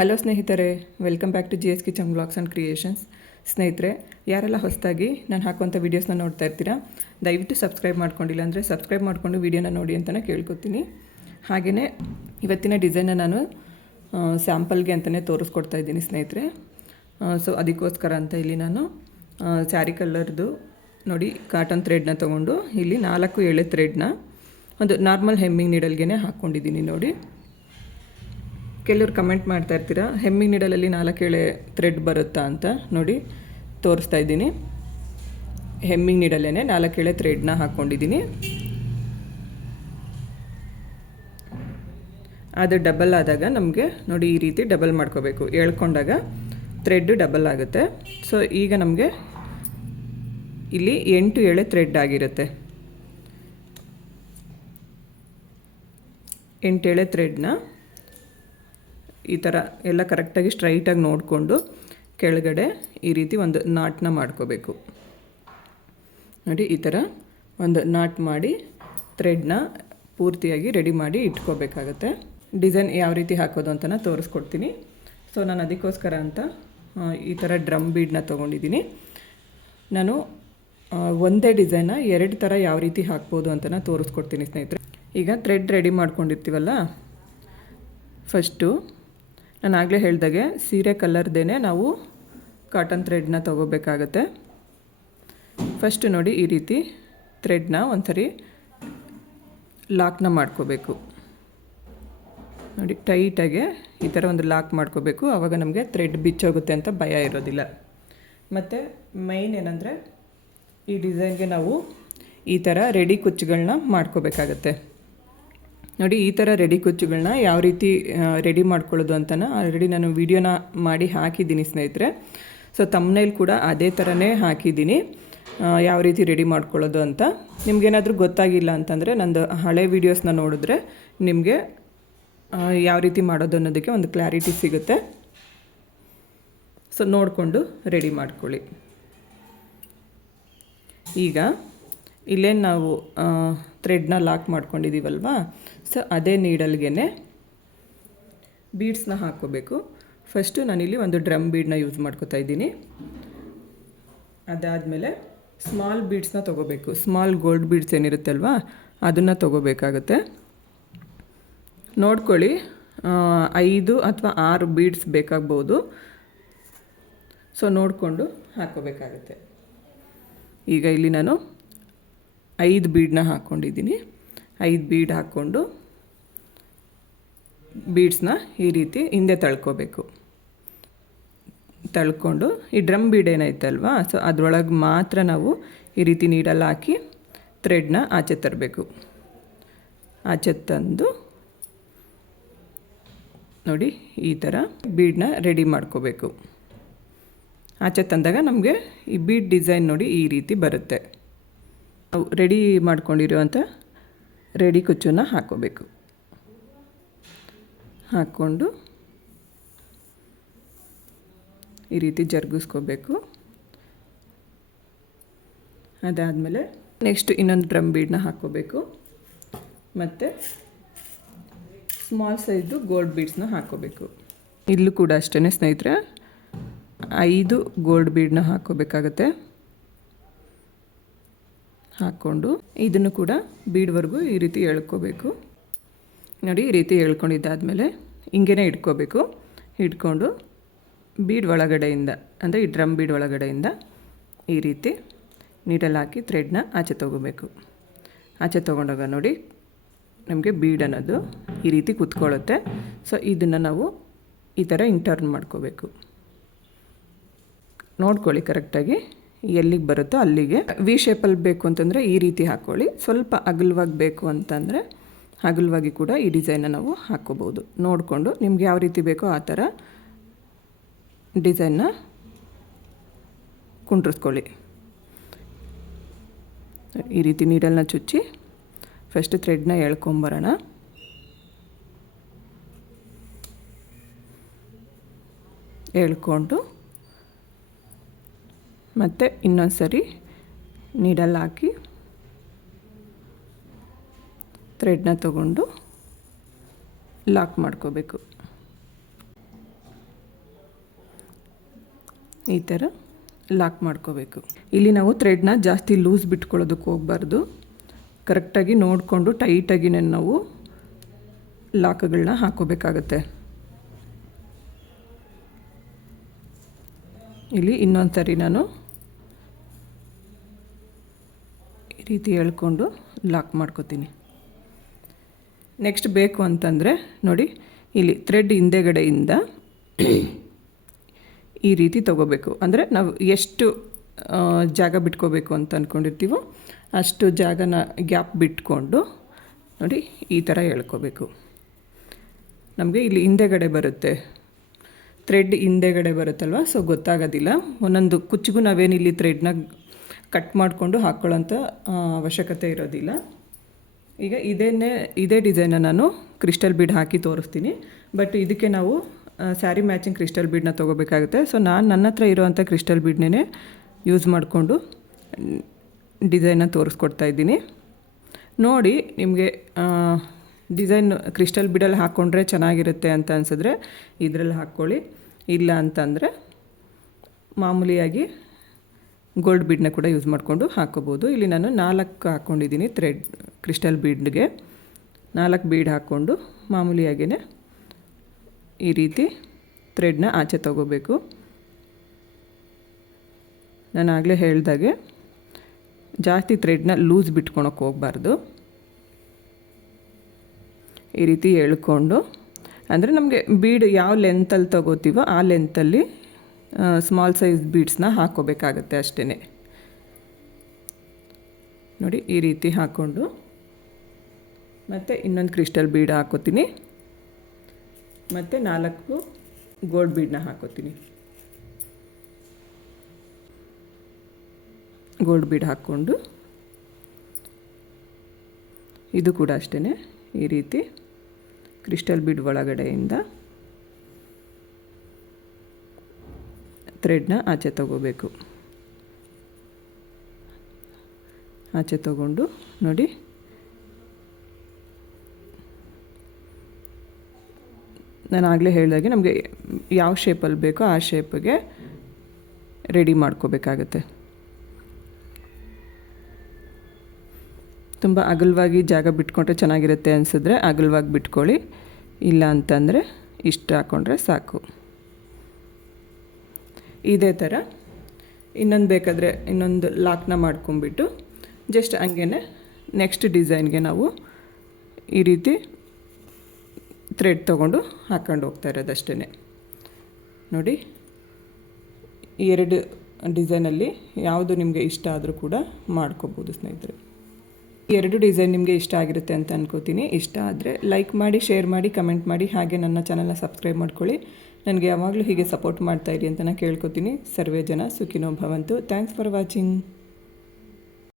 Hello ಸ್ನೇಹಿತರೆ, welcome back to GS kitchen vlogs and creations. ಸ್ನೇಹಿತರೆ, ಯಾರೆಲ್ಲ ಹೊಸದಾಗಿ ನಾನು ಹಾಕುವಂಥ ವೀಡಿಯೋಸ್ನ ನೋಡ್ತಾ ಇರ್ತೀರಾ, ದಯವಿಟ್ಟು ಸಬ್ಸ್ಕ್ರೈಬ್ ಮಾಡ್ಕೊಂಡಿಲ್ಲ ಅಂದರೆ ಸಬ್ಸ್ಕ್ರೈಬ್ ಮಾಡಿಕೊಂಡು ವೀಡಿಯೋನ ನೋಡಿ ಅಂತಲೇ ಕೇಳ್ಕೊತೀನಿ. ಹಾಗೆಯೇ ಇವತ್ತಿನ ಡಿಸೈನ್ನ ನಾನು ಸ್ಯಾಂಪಲ್ಗೆ ಅಂತಲೇ ತೋರಿಸ್ಕೊಡ್ತಾ ಇದ್ದೀನಿ ಸ್ನೇಹಿತರೆ. ಸೊ ಅದಕ್ಕೋಸ್ಕರ ಅಂತ ಇಲ್ಲಿ ನಾನು ಸ್ಯಾರಿ ಕಲರ್ದು ನೋಡಿ ಕಾಟನ್ ಥ್ರೆಡ್ನ ತೊಗೊಂಡು ಇಲ್ಲಿ 4 ಎಳೆ ಥ್ರೆಡ್ನ ಒಂದು ನಾರ್ಮಲ್ ಹೆಮ್ಮಿಂಗ್ ನೀಡಲ್ಗೆ ಹಾಕ್ಕೊಂಡಿದ್ದೀನಿ. ನೋಡಿ, ಕೆಲವರು ಕಮೆಂಟ್ ಮಾಡ್ತಾ ಇರ್ತೀರಾ ಹೆಮ್ಮಿಂಗ್ ನೀಡಲಲ್ಲಿ 4 ಎಳೆ ಥ್ರೆಡ್ ಬರುತ್ತಾ ಅಂತ. ನೋಡಿ ತೋರಿಸ್ತಾ ಇದ್ದೀನಿ. ಹೆಮ್ಮಿಂಗ್ ನೀಡಲ್ಲೇ 4 ಎಳೆ ಥ್ರೆಡ್ನ ಹಾಕ್ಕೊಂಡಿದ್ದೀನಿ. ಅದು ಡಬಲ್ ಆದಾಗ ನಮಗೆ ನೋಡಿ ಈ ರೀತಿ ಡಬಲ್ ಮಾಡ್ಕೋಬೇಕು. ಎಳ್ಕೊಂಡಾಗ ಥ್ರೆಡ್ ಡಬಲ್ ಆಗುತ್ತೆ. ಸೊ ಈಗ ನಮಗೆ ಇಲ್ಲಿ 8 ಎಳೆ ಥ್ರೆಡ್ ಆಗಿರುತ್ತೆ. 8 ಎಳೆ ಥ್ರೆಡ್ನ ಈ ಥರ ಎಲ್ಲ ಕರೆಕ್ಟಾಗಿ ಸ್ಟ್ರೈಟಾಗಿ ನೋಡಿಕೊಂಡು ಕೆಳಗಡೆ ಈ ರೀತಿ ಒಂದು ನಾಟ್ನ ಮಾಡ್ಕೋಬೇಕು. ನೋಡಿ ಈ ಥರ ಒಂದು ನಾಟ್ ಮಾಡಿ ಥ್ರೆಡ್ನ ಪೂರ್ತಿಯಾಗಿ ರೆಡಿ ಮಾಡಿ ಇಟ್ಕೋಬೇಕಾಗತ್ತೆ. ಡಿಸೈನ್ ಯಾವ ರೀತಿ ಹಾಕೋದು ಅಂತ ತೋರಿಸ್ಕೊಡ್ತೀನಿ. ಸೊ ನಾನು ಅದಕ್ಕೋಸ್ಕರ ಅಂತ ಈ ಥರ ಡ್ರಮ್ ಬೀಡನ್ನ ತೊಗೊಂಡಿದ್ದೀನಿ. ನಾನು ಒಂದೇ ಡಿಸೈನ್ನ 2 ಥರ ಯಾವ ರೀತಿ ಹಾಕ್ಬೋದು ಅಂತ ತೋರಿಸ್ಕೊಡ್ತೀನಿ ಸ್ನೇಹಿತರೆ. ಈಗ ಥ್ರೆಡ್ ರೆಡಿ ಮಾಡ್ಕೊಂಡಿರ್ತೀವಲ್ಲ, ಫಸ್ಟು ನಾನು ಆಗಲೇ ಹೇಳ್ದಾಗೆ ಸೀರೆ ಕಲರ್ದೇ ನಾವು ಕಾಟನ್ ಥ್ರೆಡ್ನ ತೊಗೋಬೇಕಾಗತ್ತೆ. ಫಸ್ಟ್ ನೋಡಿ ಈ ರೀತಿ ಥ್ರೆಡ್ನ ಒಂದ್ಸರಿ ಲಾಕ್ನ ಮಾಡ್ಕೋಬೇಕು. ನೋಡಿ ಟೈಟಾಗೆ ಈ ಥರ ಒಂದು ಲಾಕ್ ಮಾಡ್ಕೋಬೇಕು. ಆವಾಗ ನಮಗೆ ಥ್ರೆಡ್ ಬಿಚ್ಚೋಗುತ್ತೆ ಅಂತ ಭಯ ಇರೋದಿಲ್ಲ. ಮತ್ತು ಮೈನ್ ಏನಂದರೆ ಈ ಡಿಸೈನ್ಗೆ ನಾವು ಈ ಥರ ರೆಡಿ ಕುಚ್ಚುಗಳನ್ನ ಮಾಡ್ಕೋಬೇಕಾಗತ್ತೆ. ನೋಡಿ ಈ ಥರ ರೆಡಿ ಕುಚ್ಚುಗಳನ್ನ ಯಾವ ರೀತಿ ರೆಡಿ ಮಾಡ್ಕೊಳ್ಳೋದು ಅಂತ ಆಲ್ರೆಡಿ ನಾನು ವೀಡಿಯೋನ ಮಾಡಿ ಹಾಕಿದ್ದೀನಿ ಸ್ನೇಹಿತರೆ. ಸೊ ತಮ್ನೈಲ್ ಕೂಡ ಅದೇ ಥರನೇ ಹಾಕಿದ್ದೀನಿ, ಯಾವ ರೀತಿ ರೆಡಿ ಮಾಡ್ಕೊಳ್ಳೋದು ಅಂತ. ನಿಮಗೇನಾದರೂ ಗೊತ್ತಾಗಿಲ್ಲ ಅಂತಂದರೆ ನಂದು ಹಳೆ ವೀಡಿಯೋಸ್ನ ನೋಡಿದ್ರೆ ನಿಮಗೆ ಯಾವ ರೀತಿ ಮಾಡೋದು ಅನ್ನೋದಕ್ಕೆ ಒಂದು ಕ್ಲಾರಿಟಿ ಸಿಗುತ್ತೆ. ಸೊ ನೋಡಿಕೊಂಡು ರೆಡಿ ಮಾಡ್ಕೊಳ್ಳಿ. ಈಗ ಇಲ್ಲೇನು ನಾವು ಥ್ರೆಡ್ನ ಲಾಕ್ ಮಾಡ್ಕೊಂಡಿದ್ದೀವಲ್ವಾ, ಸೊ ಅದೇ ನೀಡಲ್ಗೆ ಬೀಡ್ಸ್ನ ಹಾಕ್ಕೋಬೇಕು. ಫಸ್ಟು ನಾನಿಲ್ಲಿ ಒಂದು ಡ್ರಮ್ ಬೀಡನ್ನ ಯೂಸ್ ಮಾಡ್ಕೋತಾ ಇದ್ದೀನಿ. ಅದಾದಮೇಲೆ ಸ್ಮಾಲ್ ಬೀಡ್ಸ್ನ ತೊಗೋಬೇಕು. ಸ್ಮಾಲ್ ಗೋಲ್ಡ್ ಬೀಡ್ಸ್ ಏನಿರುತ್ತೆ ಅಲ್ವಾ, ಅದನ್ನು ತೊಗೋಬೇಕಾಗತ್ತೆ. ನೋಡ್ಕೊಳ್ಳಿ, 5 ಅಥವಾ 6 ಬೀಡ್ಸ್ ಬೇಕಾಗ್ಬೋದು. ಸೊ ನೋಡಿಕೊಂಡು ಹಾಕ್ಕೋಬೇಕಾಗತ್ತೆ. ಈಗ ಇಲ್ಲಿ ನಾನು 5 ಬೀಡನ್ನ ಹಾಕ್ಕೊಂಡಿದ್ದೀನಿ. 5 ಬೀಡ್ ಹಾಕ್ಕೊಂಡು ಬೀಡ್ಸ್ನ ಈ ರೀತಿ ಹಿಂದೆ ತಳ್ಕೋಬೇಕು. ತಳ್ಕೊಂಡು ಈ ಡ್ರಮ್ ಬೀಡ್ ಏನಾಯ್ತಲ್ವಾ, ಸೊ ಅದರೊಳಗೆ ಮಾತ್ರ ನಾವು ಈ ರೀತಿ ನೀಡಲ್ಲಿ ಹಾಕಿ ಥ್ರೆಡ್ನ ಆಚೆ ತರಬೇಕು. ಆಚೆ ತಂದು ನೋಡಿ ಈ ಥರ ಬೀಡನ್ನ ರೆಡಿ ಮಾಡ್ಕೋಬೇಕು. ಆಚೆ ತಂದಾಗ ನಮಗೆ ಈ ಬೀಡ್ ಡಿಸೈನ್ ನೋಡಿ ಈ ರೀತಿ ಬರುತ್ತೆ. ನಾವು ರೆಡಿ ಮಾಡ್ಕೊಂಡಿರುವಂಥ ರೆಡಿ ಕುಚ್ಚನ್ನು ಹಾಕ್ಕೋಬೇಕು. ಹಾಕ್ಕೊಂಡು ಈ ರೀತಿ ಜರುಗಿಸ್ಕೋಬೇಕು. ಅದಾದಮೇಲೆ ನೆಕ್ಸ್ಟ್ ಇನ್ನೊಂದು ಡ್ರಮ್ ಬೀಡನ್ನ ಹಾಕ್ಕೋಬೇಕು. ಮತ್ತು ಸ್ಮಾಲ್ ಸೈಜು ಗೋಲ್ಡ್ ಬೀಡ್ಸ್ನ ಹಾಕ್ಕೋಬೇಕು. ಇಲ್ಲೂ ಕೂಡ ಅಷ್ಟೇ ಸ್ನೇಹಿತರೆ, 5 ಗೋಲ್ಡ್ ಬೀಡನ್ನ ಹಾಕ್ಕೋಬೇಕಾಗತ್ತೆ. ಹಾಕ್ಕೊಂಡು ಇದನ್ನು ಕೂಡ ಬೀಡ್ವರೆಗೂ ಈ ರೀತಿ ಎಳ್ಕೋಬೇಕು. ನೋಡಿ ಈ ರೀತಿ ಎಳ್ಕೊಂಡಿದ್ದಾದಮೇಲೆ ಹಿಂಗೇ ಇಟ್ಕೋಬೇಕು. ಇಟ್ಕೊಂಡು ಬೀಡ್ ಒಳಗಡೆಯಿಂದ ಅಂದರೆ ಈ ಡ್ರಮ್ ಬೀಡ್ ಒಳಗಡೆಯಿಂದ ಈ ರೀತಿ ನೀಡಲ್ಲಿ ಹಾಕಿ ಥ್ರೆಡ್ನ ಆಚೆ ತೊಗೋಬೇಕು. ಆಚೆ ತೊಗೊಂಡಾಗ ನೋಡಿ ನಮಗೆ ಬೀಡ್ ಅನ್ನೋದು ಈ ರೀತಿ ಕೂತ್ಕೊಳ್ಳುತ್ತೆ. ಸೊ ಇದನ್ನು ನಾವು ಈ ಥರ ಇಂಟರ್ನ್ ಮಾಡ್ಕೋಬೇಕು. ನೋಡ್ಕೊಳ್ಳಿ ಕರೆಕ್ಟಾಗಿ ಎಲ್ಲಿಗೆ ಬರುತ್ತೋ ಅಲ್ಲಿಗೆ. ವಿ ಶೇಪಲ್ಲಿ ಬೇಕು ಅಂತಂದರೆ ಈ ರೀತಿ ಹಾಕ್ಕೊಳ್ಳಿ. ಸ್ವಲ್ಪ ಅಗಲವಾಗಿ ಬೇಕು ಅಂತಂದರೆ ಅಗಲವಾಗಿ ಕೂಡ ಈ ಡಿಸೈನ್ನ ನಾವು ಹಾಕ್ಕೋಬೋದು. ನೋಡಿಕೊಂಡು ನಿಮ್ಗೆ ಯಾವ ರೀತಿ ಬೇಕೋ ಆ ಥರ ಡಿಸೈನ್ನ ಕುಂಡ್ರಿಸ್ಕೊಳ್ಳಿ. ಈ ರೀತಿ ನೀಡಲ್ನ ಚುಚ್ಚಿ ಫಸ್ಟ್ ಥ್ರೆಡ್ನ ಎಳ್ಕೊಂಬರೋಣ. ಎಳ್ಕೊಂಡು ಮತ್ತು ಇನ್ನೊಂದು ಸರಿ ನೀಡಲ್ಲಿ ಹಾಕಿ ಥ್ರೆಡ್ನ ತಗೊಂಡು ಲಾಕ್ ಮಾಡ್ಕೋಬೇಕು. ಈ ಥರ ಲಾಕ್ ಮಾಡ್ಕೋಬೇಕು. ಇಲ್ಲಿ ನಾವು ಥ್ರೆಡ್ನ ಜಾಸ್ತಿ ಲೂಸ್ ಬಿಟ್ಕೊಳ್ಳೋದಕ್ಕೆ ಹೋಗಬಾರ್ದು. ಕರೆಕ್ಟಾಗಿ ನೋಡಿಕೊಂಡು ಟೈಟಾಗಿನೇ ನಾವು ಲಾಕ್ಗಳನ್ನ ಹಾಕೋಬೇಕಾಗತ್ತೆ. ಇಲ್ಲಿ ಇನ್ನೊಂದು ಸರಿ ನಾನು ಈ ರೀತಿ ಎಳ್ಕೊಂಡು ಲಾಕ್ ಮಾಡ್ಕೋತೀನಿ. ನೆಕ್ಸ್ಟ್ ಬೇಕು ಅಂತಂದರೆ ನೋಡಿ, ಇಲ್ಲಿ ಥ್ರೆಡ್ ಹಿಂದೆಗಡೆಯಿಂದ ಈ ರೀತಿ ತೊಗೋಬೇಕು. ಅಂದರೆ ನಾವು ಎಷ್ಟು ಜಾಗ ಬಿಟ್ಕೋಬೇಕು ಅಂತ ಅಂದ್ಕೊಂಡಿರ್ತೀವೋ ಅಷ್ಟು ಜಾಗನ ಗ್ಯಾಪ್ ಬಿಟ್ಕೊಂಡು ನೋಡಿ ಈ ಥರ ಎಳ್ಕೋಬೇಕು. ನಮಗೆ ಇಲ್ಲಿ ಹಿಂದೆಗಡೆ ಬರುತ್ತೆ, ಥ್ರೆಡ್ ಹಿಂದೆಗಡೆ ಬರುತ್ತಲ್ವ, ಸೊ ಗೊತ್ತಾಗೋದಿಲ್ಲ. ಒಂದೊಂದು ಕುಚ್ಚಿಗೂ ನಾವೇನಿಲ್ಲಿ ಥ್ರೆಡ್ನ ಕಟ್ ಮಾಡಿಕೊಂಡು ಹಾಕ್ಕೊಳ್ಳೋಂಥ ಅವಶ್ಯಕತೆ ಇರೋದಿಲ್ಲ. ಈಗ ಇದೇ ಡಿಸೈನ ನಾನು ಕ್ರಿಸ್ಟಲ್ ಬೀಡ್ ಹಾಕಿ ತೋರಿಸ್ತೀನಿ. ಬಟ್ ಇದಕ್ಕೆ ನಾವು ಸ್ಯಾರಿ ಮ್ಯಾಚಿಂಗ್ ಕ್ರಿಸ್ಟಲ್ ಬೀಡನ್ನ ತೊಗೋಬೇಕಾಗುತ್ತೆ. ಸೊ ನಾನು ನನ್ನ ಹತ್ರ ಇರೋವಂಥ ಕ್ರಿಸ್ಟಲ್ ಬೀಡ್ನೇ ಯೂಸ್ ಮಾಡಿಕೊಂಡು ಡಿಸೈನ್ನ ತೋರಿಸ್ಕೊಡ್ತಾ ಇದ್ದೀನಿ. ನೋಡಿ, ನಿಮಗೆ ಡಿಸೈನ್ ಕ್ರಿಸ್ಟಲ್ ಬೀಡಲ್ಲಿ ಹಾಕ್ಕೊಂಡ್ರೆ ಚೆನ್ನಾಗಿರುತ್ತೆ ಅಂತ ಅನಿಸಿದ್ರೆ ಇದರಲ್ಲಿ ಹಾಕ್ಕೊಳ್ಳಿ. ಇಲ್ಲ ಅಂತಂದರೆ ಮಾಮೂಲಿಯಾಗಿ ಗೋಲ್ಡ್ ಬೀಡನ್ನ ಕೂಡ ಯೂಸ್ ಮಾಡಿಕೊಂಡು ಹಾಕ್ಕೋಬೋದು. ಇಲ್ಲಿ ನಾನು 4 ಹಾಕ್ಕೊಂಡಿದ್ದೀನಿ ಥ್ರೆಡ್ ಕ್ರಿಸ್ಟಲ್ ಬೀಡ್ಗೆ. 4 ಬೀಡ್ ಹಾಕ್ಕೊಂಡು ಮಾಮೂಲಿಯಾಗಿಯೇ ಈ ರೀತಿ ಥ್ರೆಡ್ನ ಆಚೆ ತಗೋಬೇಕು. ನಾನು ಆಗಲೇ ಹೇಳ್ದಾಗೆ ಜಾಸ್ತಿ ಥ್ರೆಡ್ನ ಲೂಸ್ ಬಿಟ್ಕೊಳಕ್ಕೆ ಹೋಗಬಾರ್ದು. ಈ ರೀತಿ ಎಳ್ಕೊಂಡು, ಅಂದರೆ ನಮಗೆ ಬೀಡ್ ಯಾವ ಲೆಂತಲ್ಲಿ ತಗೋತೀವೋ ಆ ಲೆಂತಲ್ಲಿ ಸ್ಮಾಲ್ ಸೈಜ್ ಬೀಡ್ಸ್ನ ಹಾಕ್ಕೋಬೇಕಾಗತ್ತೆ ಅಷ್ಟೇ. ನೋಡಿ ಈ ರೀತಿ ಹಾಕ್ಕೊಂಡು ಮತ್ತು ಇನ್ನೊಂದು ಕ್ರಿಸ್ಟಲ್ ಬೀಡ್ ಹಾಕ್ಕೋತೀನಿ. ಮತ್ತು 4 ಗೋಲ್ಡ್ ಬೀಡನ್ನ ಹಾಕ್ಕೋತೀನಿ. ಗೋಲ್ಡ್ ಬೀಡ್ ಹಾಕ್ಕೊಂಡು ಇದು ಕೂಡ ಅಷ್ಟೇ ಈ ರೀತಿ ಕ್ರಿಸ್ಟಲ್ ಬೀಡ್ ಒಳಗಡೆಯಿಂದ ಥ್ರೆಡ್ನ ಆಚೆ ತಗೋಬೇಕು. ಆಚೆ ತಗೊಂಡು ನೋಡಿ ನಾನು ಆಗಲೇ ಹೇಳಿದಾಗೆ ನಮಗೆ ಯಾವ ಶೇಪಲ್ಲಿ ಬೇಕೋ ಆ ಶೇಪಿಗೆ ರೆಡಿ ಮಾಡ್ಕೋಬೇಕಾಗತ್ತೆ. ತುಂಬ ಅಗಲವಾಗಿ ಜಾಗ ಬಿಟ್ಕೊಂಡ್ರೆ ಚೆನ್ನಾಗಿರುತ್ತೆ ಅನಿಸಿದ್ರೆ ಅಗಲವಾಗಿ ಬಿಟ್ಕೊಳ್ಳಿ. ಇಲ್ಲ ಅಂತಂದರೆ ಇಷ್ಟು ಹಾಕ್ಕೊಂಡ್ರೆ ಸಾಕು. ಇದೇ ಥರ ಇನ್ನೊಂದು ಬೇಕಾದರೆ ಇನ್ನೊಂದು ಲಾಕ್ನ ಮಾಡ್ಕೊಂಬಿಟ್ಟು ಜಸ್ಟ್ ಹಂಗೇ ನೆಕ್ಸ್ಟ್ ಡಿಸೈನ್ಗೆ ನಾವು ಈ ರೀತಿ ಥ್ರೆಡ್ ತೊಗೊಂಡು ಹಾಕ್ಕೊಂಡು ಹೋಗ್ತಾ ಇರೋದಷ್ಟೇ. ನೋಡಿ, ಈ 2 ಡಿಸೈನಲ್ಲಿ ಯಾವುದು ನಿಮಗೆ ಇಷ್ಟ ಆದರೂ ಕೂಡ ಮಾಡ್ಕೋಬೋದು ಸ್ನೇಹಿತರೆ. ಈ 2 ಡಿಸೈನ್ ನಿಮಗೆ ಇಷ್ಟ ಆಗಿರುತ್ತೆ ಅಂತ ಅನ್ಕೋತೀನಿ. ಇಷ್ಟ ಆದರೆ ಲೈಕ್ ಮಾಡಿ, ಶೇರ್ ಮಾಡಿ, ಕಮೆಂಟ್ ಮಾಡಿ, ಹಾಗೆ ನನ್ನ ಚಾನಲ್ನ ಸಬ್ಸ್ಕ್ರೈಬ್ ಮಾಡ್ಕೊಳ್ಳಿ. ನನಗೆ ಯಾವಾಗಲೂ ಹೀಗೆ ಸಪೋರ್ಟ್ ಮಾಡ್ತಾಯಿರಿ ಅಂತ ನಾನು ಕೇಳ್ಕೊತೀನಿ. ಸರ್ವೇ ಜನ ಸುಖಿನೋ ಭವಂತು. Thanks for watching.